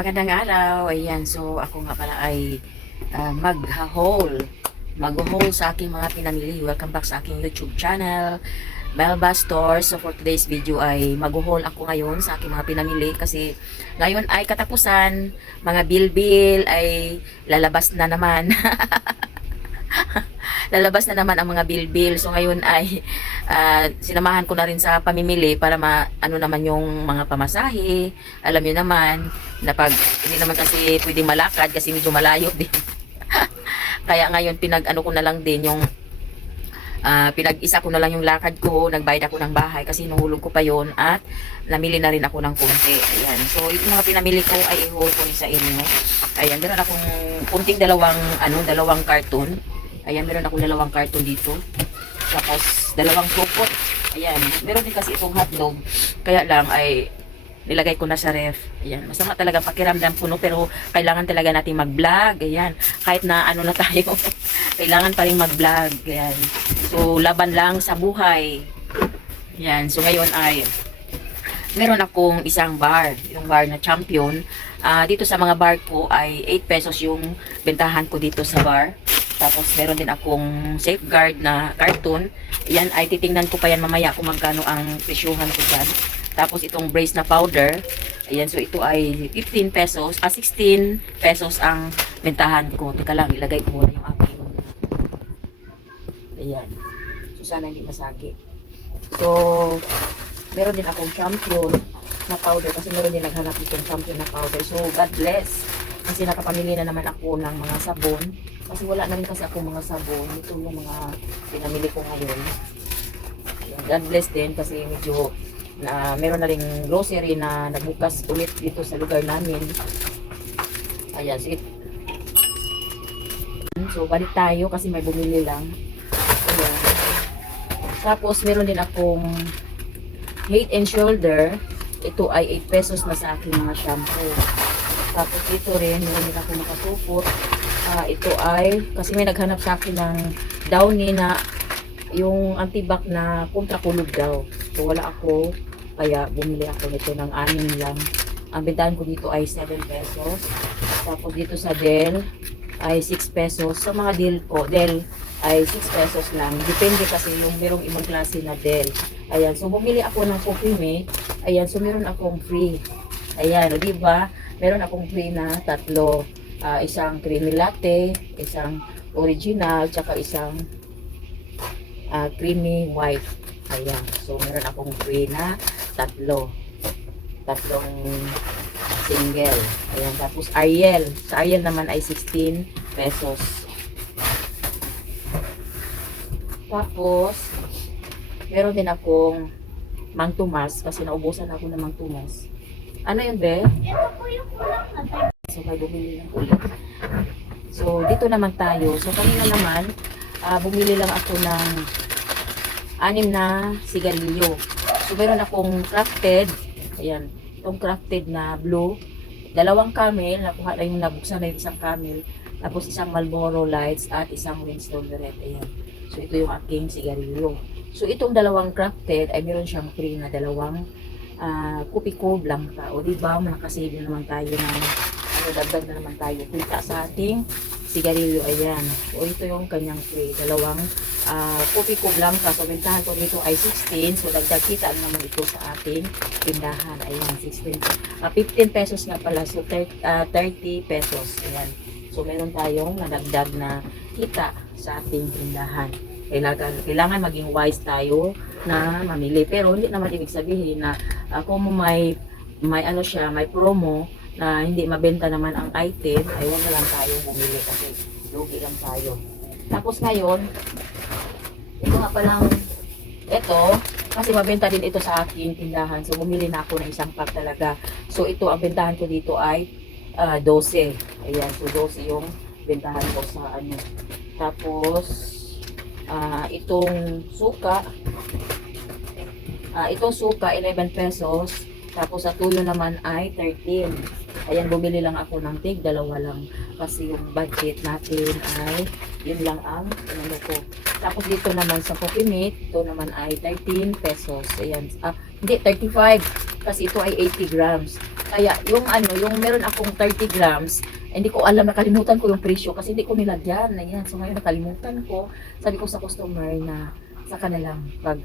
Magandang araw. Ayan, so ako nga pala ay mag-haul. Mag-haul sa aking mga pinamili. Welcome back sa aking YouTube channel, Melba Store. So for today's video ay mag-haul ako ngayon sa aking mga pinamili kasi ngayon ay katapusan. Mga bill ay lalabas na naman. Lalabas na naman ang mga bill. So ngayon ay sinamahan ko na rin sa pamimili para ano naman yung mga pamasahe. Alam niyo naman na pag hindi naman kasi pwedeng malakad kasi medyo malayo din. Kaya ngayon pinag-ano ko na lang din yung pinag-isa ko na lang yung lakad ko, nagbayad ako ng bahay kasi nuhulog ko pa yon at namili na rin ako ng konti. Ayan. So yung mga pinamili ko ay i-haul ko rin sa inyo. Ayan, meron akong kunting dalawang karton. Ayan, meron akong dalawang karton dito. Tapos, dalawang supot. Ayan, meron din kasi itong hotdog. Kaya lang ay nilagay ko na sa ref. Ayan, masama talaga pakiramdam ko, no? Pero kailangan talaga natin mag-vlog. Ayan, kahit na ano na tayo, kailangan pa rin mag-vlog. Ayan. So, laban lang sa buhay. Ayan, so ngayon ay meron akong isang bar. Yung bar na Champion. Dito sa mga bar ko ay 8 pesos yung bentahan ko dito sa bar. Tapos meron din akong Safeguard na carton. Yan ay titingnan ko pa yan mamaya kung magkano ang presyuhan ko dyan. Tapos itong brace na powder. Ayan, so ito ay 15 pesos. 16 pesos ang bentahan ko. Teka lang, ilagay ko muna yung aking. Ayan. So sana hindi masagi. So, meron din akong Champion na powder. Kasi meron din naghanap itong Champion na powder. So, God bless. Kasi nakapamili na naman ako ng mga sabon. Kasi wala na rin kasi ako mga sabon. Ito yung mga pinamili ko ngayon. God bless din kasi medyo meron na rin grocery na nagbukas ulit dito sa lugar namin. Ayan. So balik tayo kasi may bumili lang. Ayan. Tapos meron din akong Head and Shoulder. Ito ay 8 pesos na sa aking mga shampoo. Tapos ito rin, meron din ako nakasupot. Ito ay, kasi may naghanap sa akin ng Downy na yung antibac na kontra kulog daw. So wala ako, kaya bumili ako nito ng 6 lang. Ang bentahan ko dito ay 7 pesos. Tapos dito sa Dell ay 6 pesos. Sa mga Dell ay 6 pesos lang. Depende kasi yung merong ibang klase na Dell. Ayan, so bumili ako ng Coffee Mate. Ayan, so meron akong free. Ayan, o diba? Meron akong free na 3. Isang creamy latte, isang original, tsaka isang creamy white. Ayan. So, meron akong free na 3. Tatlong single. Ayan. Tapos, Ariel. Sa Ariel naman ay 16 pesos. Tapos, meron din akong Mang Tomas kasi naubusan ako ng Mang Tomas. Ano yun, be? Ito po yung kulang na. So, may bumili lang ulit. So, dito naman tayo. So, kanina naman, bumili lang ako ng 6 na sigarilyo. So, meron akong crafted. Ayan. Itong crafted na blue. 2 camel. Nakuha na yung nabuksan na yung isang camel. Tapos, isang Marlboro Lights at isang Winston Red. Ayan. So, ito yung aking sigarilyo. So, itong 2 crafted ay meron siyang free na 2 Kopiko Blanca. O, diba? Makasave naman tayo ng dagdag na naman tayo kita sa ating sigarilyo. Ayan. O ito yung kanyang free. 2 Kopiko Blanca. So bentahan ko dito ay 16. So dagdag kita naman ito sa ating tindahan. Ayan. 16. 15 pesos nga pala. So 30 pesos. Ayan. So meron tayong nadagdag na kita sa ating tindahan. Kailangan maging wise tayo na mamili. Pero hindi naman ibig sabihin na kung may ano siya, may promo na hindi mabenta naman ang item, ay huwag na lang tayo bumili kasi lugi lang tayo. Tapos ngayon, ito nga palang, ito, kasi mabenta din ito sa aking tindahan. So, bumili na ako ng isang pack talaga. So, ito, ang bentahan ko dito ay 12. Ayan, so 12 yung bentahan ko sa ano. Tapos, itong suka, 11 pesos. Tapos sa tuyo naman ay 13. Ayan, bumili lang ako ng tig, 2 lang. Kasi yung budget natin ay yun lang ang ano ko. Tapos dito naman sa Coffee Mate, ito naman ay 13 pesos. Ayan, hindi, 35. Kasi ito ay 80 grams. Kaya yung yung meron akong 30 grams, hindi ko alam, nakalimutan ko yung presyo kasi hindi ko nilagyan. Ayan, so ngayon nakalimutan ko. Sabi ko sa customer na sa kanilang pag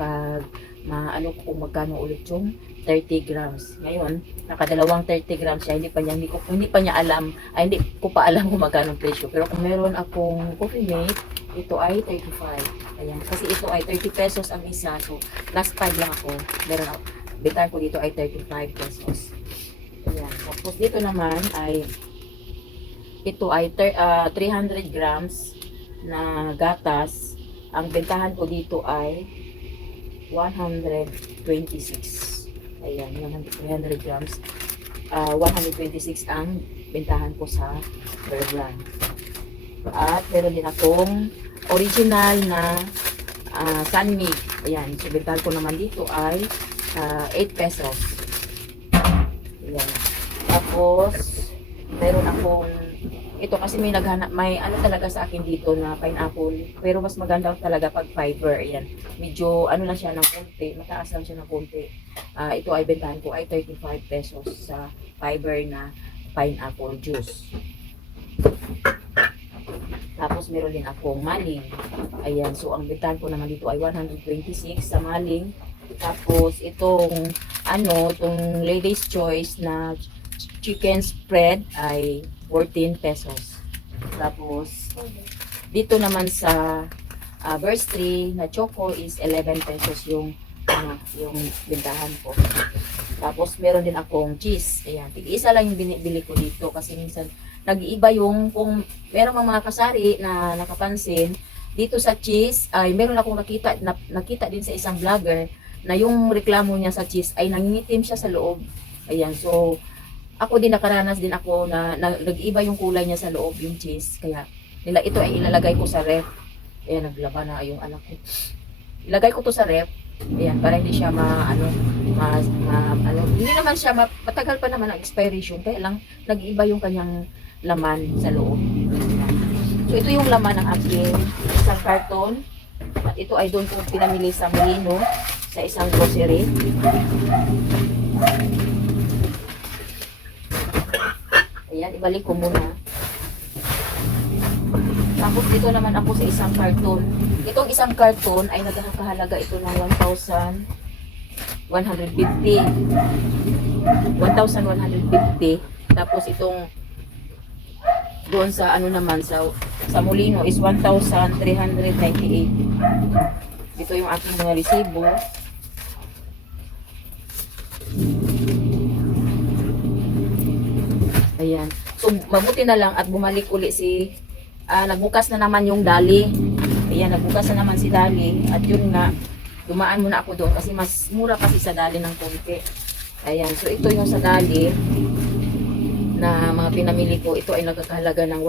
pag maano ko kung magkano ulit yung 30 grams. Ngayon, nakadalawang 30 grams siya, hindi pa niya alam, hindi ko pa alam kung magkano ang presyo. Pero kung meron akong coffee mate, ito ay 35. Ayan, kasi ito ay 30 pesos ang isa. So, last 5 lang ako. Meron ako. Bitar ko dito ay 35 pesos. Ayan. Tapos dito naman ay ito ay 300 grams na gatas. Ang bentahan ko dito ay 126. Ayan, 300 grams. 126 ang bentahan ko sa Berglan. At meron din akong original na Sunmig. Ayan, so bentahan ko naman dito ay 8 pesos. Ayan. Tapos, meron akong ito kasi may ano talaga sa akin dito na pineapple. Pero mas maganda talaga pag fiber. Ayan. Medyo ano lang siya ng konti. Mataas lang siya ng konti. Ito ay bentahan ko ay 35 pesos sa fiber na pineapple juice. Tapos meron din akong maling. Ayan. So ang bentahan ko naman dito ay 126 sa maling. Tapos itong itong Lady's Choice na chicken spread ay 14 pesos. Tapos dito naman sa Burst 3 na choco is 11 pesos yung bentahan ko. Tapos meron din akong cheese. Ayan, tig-isa lang yung binibili ko dito kasi minsan nag-iiba yung kung meron mga kasari na nakapansin dito sa cheese ay meron akong nakita din sa isang vlogger na yung reklamo niya sa cheese ay nangingitim siya sa loob. Ayan, so ako din nakaranas din ako na nag-iba yung kulay niya sa loob yung cheese. Kaya ito ay ilalagay ko sa ref. Ayan, naglaba na yung anak ko. Ilagay ko to sa ref. Ayan, para hindi siya hindi naman siya matagal pa naman ang expiration. Kaya lang nag-iba yung kanyang laman sa loob. Ayan. So ito yung laman ng aking isang karton. At ito ay doon ko pinamili sa Molino sa isang grocery. Ayan, ibalik ko muna. Tapos dito naman ako sa isang karton. Itong isang karton ay nagkakahalaga ito ng 1,150. 1,150. Tapos itong doon sa naman sa Molino is 1,398. Ito yung aking mga resibo. Ayan. So, mabuti na lang at bumalik uli nagbukas na naman yung Dali. Ayan, nagbukas na naman si Dali. At yun nga, dumaan muna ako doon kasi mas mura kasi sa Dali ng konti. Ayan, so ito yung sa Dali na mga pinamili ko. Ito ay nagkakahalaga ng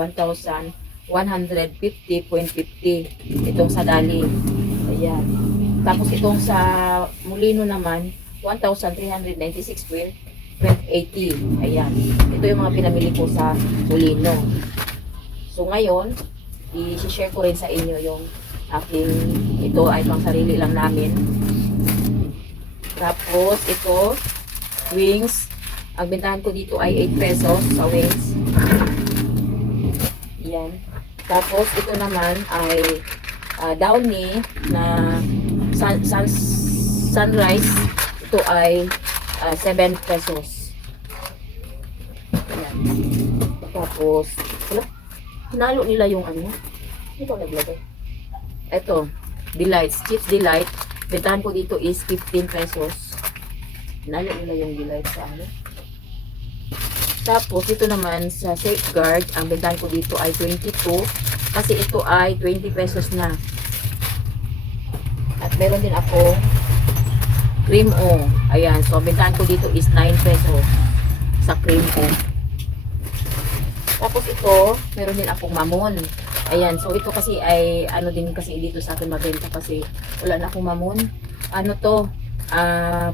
1,150.50. Itong sa Dali. Ayan. Tapos itong sa Molino naman, 1,396.80. Ayan. Ito yung mga pinamili ko sa Molino. So ngayon, i-share ko rin sa inyo yung ito ay pang sarili lang namin. Tapos ito, wings. Ang bentahan ko dito ay 8 pesos sa wings. Ayan. Tapos ito naman ay Downy na sunrise. Ito ay 7 pesos. Ayan. Tapos, hinalo nila yung ito naglagay. Ito, Delights, Chips Delight. Bentahan ko dito is 15 pesos. Hinalo nila yung Delight sa Tapos, ito naman sa Safeguard, ang bentahan ko dito ay 22. Kasi ito ay 20 pesos na. At meron din ako Cream O. Ayan. So, ang bentahan ko dito is 9 pesos sa Cream O. Tapos ito, meron din akong Mamon. Ayan. So, ito kasi ay, din kasi dito sa akin mabenta kasi wala na akong Mamon.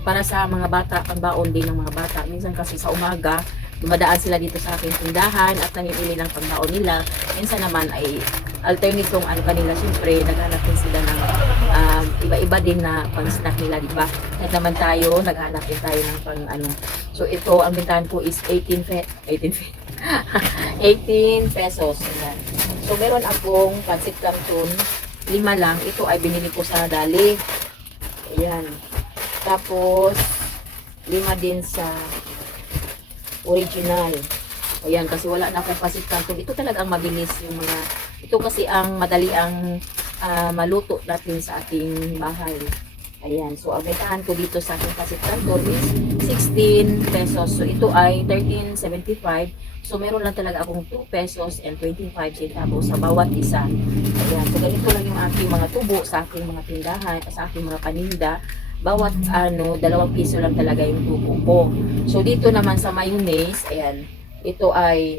Para sa mga bata, pangbaon din ng mga bata. Minsan kasi sa umaga, dumadaan sila dito sa aking tindahan at namimili ng pangbaon nila. Minsan naman ay alternate kanila. Siyempre, naghanap din sila ng iba-iba iba din na pang-snack nila, di ba? At naman tayo, naghanap din tayo ng pang ano. So ito, ang bintahan ko is 18 pesos. Ayan. So meron akong pancit canton, 5 lang. Ito ay binili ko sa Dali. Ayan. Tapos 5 din sa original. Ayan, kasi wala na akong pancit canton. Ito talaga ang mabilis yung mga, ito kasi ang madali ang maluto natin sa ating bahay. Ayan, so ang bentahan ko dito sa aking pancit canton is 16 pesos. So ito ay 13.75. So meron lang talaga akong 2 pesos and 25 centavos sa bawat isa. Ayan, so ganito lang yung aking mga tubo sa aking mga tindahan, sa aking mga paninda. Bawat 2 piso lang talaga yung tubo ko. So dito naman sa mayonnaise, ayan, ito ay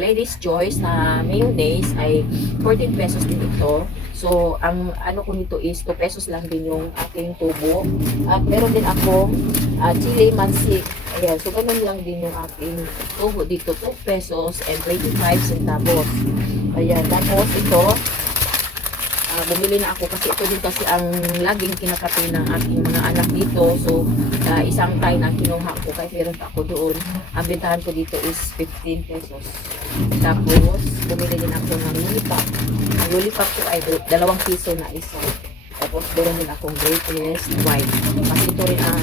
Lady's Choice na mayonnaise ay 14 pesos din ito. So ang ano ko nito is 2 pesos lang din yung aking tubo. At meron din akong chili mansik. Ayan, so ganun lang din yung aking tubo dito, 2 pesos and 25 centavos. Ayan, tapos ito bumili na ako kasi ito din kasi ang laging kinakape ng aking mga anak dito. So, isang tayo na kinuha ko kahit meron pa ako doon. Ang bentahan ko dito is 15 pesos. Tapos, bumili din ako ng lollipop. Ang lollipop ko ay 2 piso na isa. Tapos, meron din akong greatest white. Kasi ito rin ang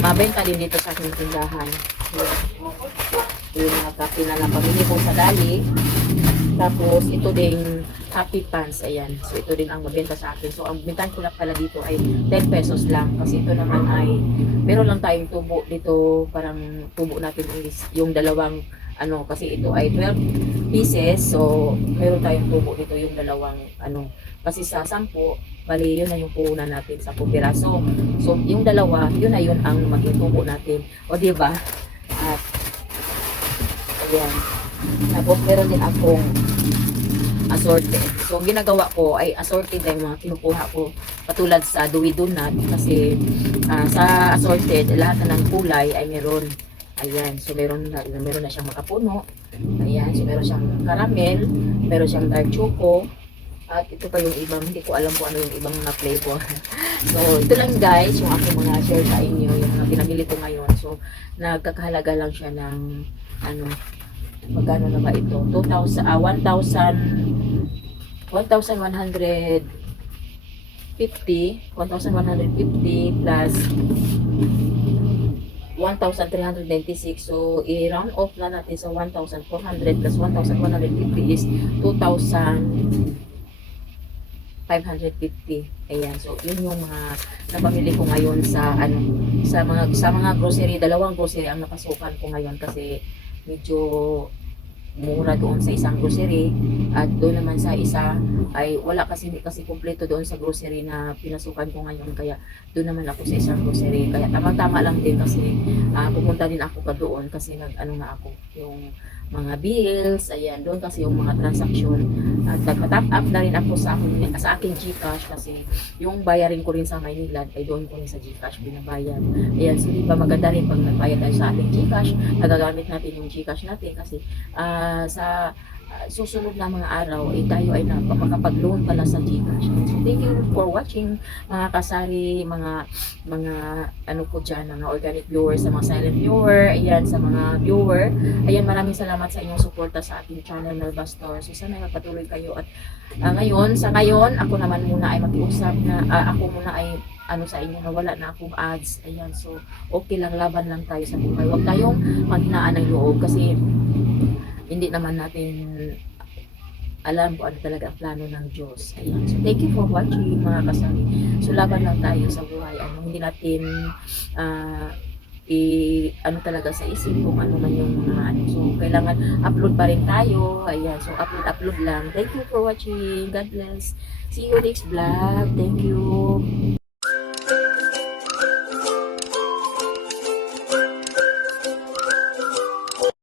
mabenta din dito sa aking tindahan. Yung mga kape na lang pamili ko sa Dali. Tapos, ito ding Happy Pants, ayan. So, ito din ang mabenta sa akin. So, ang bintahan ko lang pala dito ay 10 pesos lang. Kasi ito naman ay, meron lang tayong tubo dito. Parang tubo natin is yung dalawang, kasi ito ay 12 pieces. So, meron tayong tubo dito yung dalawang, kasi sa 10, bali, yun na yung puhunan natin sa piraso. So, yung dalawa, yun na yun ang maging tubo natin. O, diba? At, ayan. Tapos, meron din akong assorted. So, ginagawa ko ay assorted ay mga kinukuha ko patulad sa Dewey Donut kasi sa assorted, lahat na ng kulay ay meron. Ayan, so meron na siyang makapuno. Ayan, so meron siyang caramel, meron siyang dark choco, at ito pa yung ibang, hindi ko alam kung ano yung ibang mga flavor. So, ito lang guys, yung aking mga share sa inyo, yung mga pinamili ko ngayon. So, nagkakahalaga lang siya ng magkano na ba ito? 1,150 plus 1,396. So, i-round off na natin sa 1,400 plus 1,150 is 2,550. Ayan. So, yun yung mga napamili ko ngayon sa sa mga grocery, dalawang grocery ang napasukan ko ngayon kasi medyo mura doon sa isang grocery at doon naman sa isa ay wala kasi hindi kasi kumpleto doon sa grocery na pinasukan ko ngayon kaya doon naman ako sa isang grocery kaya tama-tama lang din kasi pumunta din ako pa doon kasi nga ako yung mga bills, ayan, doon kasi yung mga transaction at nagpa-top up na rin ako sa aking GCash kasi yung bayarin ko rin sa Maynila ay doon ko rin sa GCash binabayad. Ayan, so diba maganda rin pag nagbayad tayo sa ating GCash, nagagamit natin yung GCash natin kasi sa susunod na mga araw ay tayo ay makapag-loan pala sa GCash. So thank you for watching mga kasari, mga ko dyan, mga organic viewers, sa mga silent viewer, ayan, sa mga viewer, ayan, maraming salamat sa inyong suporta sa ating channel Melba Store. So sana magpatuloy kayo at ngayon, ako naman muna ay mag-uusap na ako muna ay sa inyo na wala na akong ads, ayan, so okay lang, laban lang tayo sa buhay, huwag tayong maghinaan ng loob kasi hindi naman natin alam kung ano talaga ang plano ng Diyos. Ayan. So, thank you for watching mga kasari. So, laban lang tayo sa buhay. Hindi natin talaga sa isip kung ano man yung mga So, kailangan upload pa rin tayo. Ayan. So, upload lang. Thank you for watching. God bless. See you next vlog. Thank you.